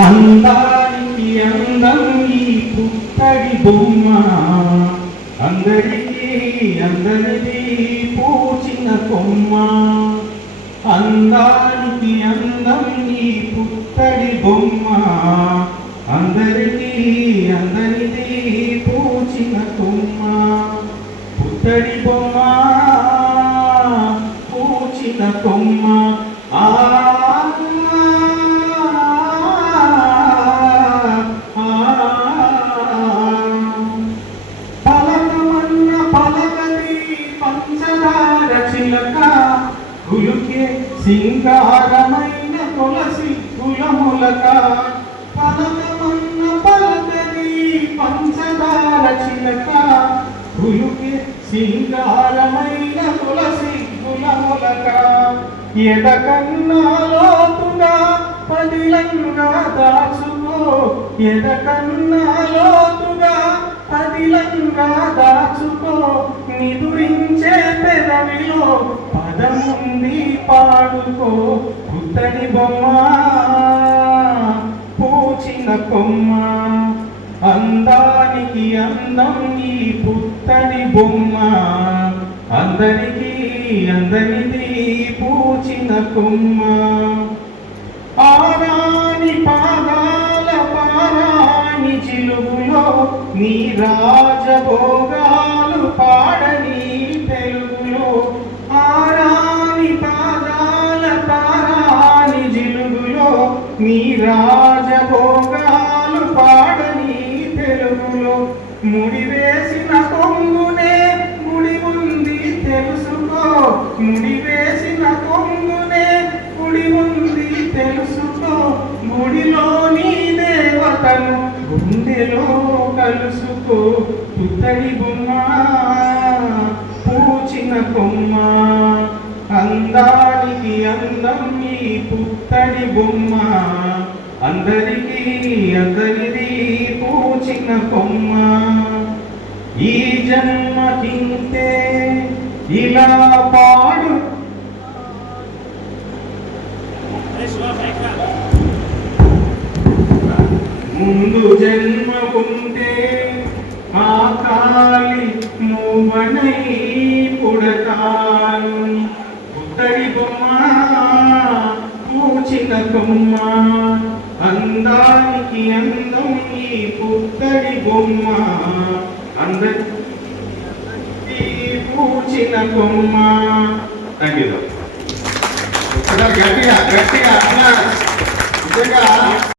అందానికి అందం ఈ పుత్తడి బొమ్మ. అందరికీ అందరిది పూచిన కొమ్మ. అందానికి అందం ఈ పుత్తడి బొమ్మ. అందరికీ అందరిది పూచిన కొమ్మ. పుత్తడి బొమ్మ పూచిన కొమ్మ. ఆ సింగారమైన తులసి కులములక పలకమన్న పలకని పంచదార చిలక. గులుకే సింగారమైన తులసి కులములక. ఎదకన్నా లోతుగా పదిలంగా దాచుకో. ఎదకన్నా లోతుగా పదిలంగా దాచుకో. నిదురి పదముంది పాడుకో పుత్తడి బొమ్మ. పూచిన కొమ్మ. అందానికి అందం ఈ పుత్తడి బొమ్మ. అందరికీ అందరిది పూచిన కొమ్మ. ఆరాని పాదాల పారాని చిలుగులో నీ రాజభోగా నీ రాజభోగాలు పాడని తెలుగులో. ముడివేసిన కొంగునే ముడి ఉంది తెలుసుకో. ముడివేసిన కొంగునే ముడి ఉంది తెలుసుకో. గుడిలోని దేవతను గుండెలో కలుసుకో. పుత్తడి బొమ్మ పూచిన కొమ్మ అందానికి అందం పుత్తడి బొమ్మ. అందరికీ అందరిది పూచిన కొమ్మ ఈ జన్మకింతే ఇలా పాడు. ముందు జన్మ ఉంటే ఆ కాలి మూవనై పుడతాను పుత్తడి బొమ్మ పూచిన కొమ్మ అందానికి అందం ఈ పుత్తడి బొమ్మ. అందరికీ పూచిన కొమ్మ థ్యాంక్ యూ గట్టిగా గట్టిగా అట్లా నిజంగా